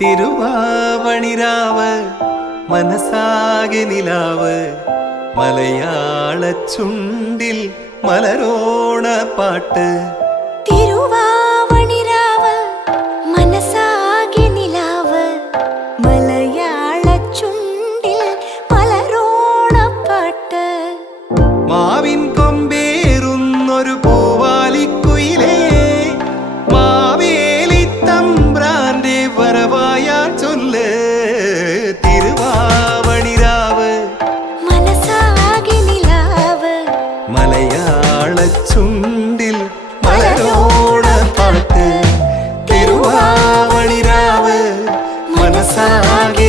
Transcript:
തിരുവാവണിരാവ് മനസാകെ നിലാവ് മലയാള ചുണ്ടിൽ മലരോണ പാട്ട്. തിരുവാവണിരാവ് മനസാകെ നിലാവ് മലയാള ചുണ്ടിൽ മലരോണ പാട്ട്. മാവിൻ കൊമ്പേറുന്നൊരു പൂവാലിക്കുയിലേ, മാവേലി തമ്പ്രാന്റെ വരവായാ ചൊല്ല്. തിരുവാവണിരാവ് മനസാകെ നിലാവ് മലയാള ചുണ്ടിൽ മലരോണ പാട്ട്. തിരുവാവണിരാവ് മനസാകെ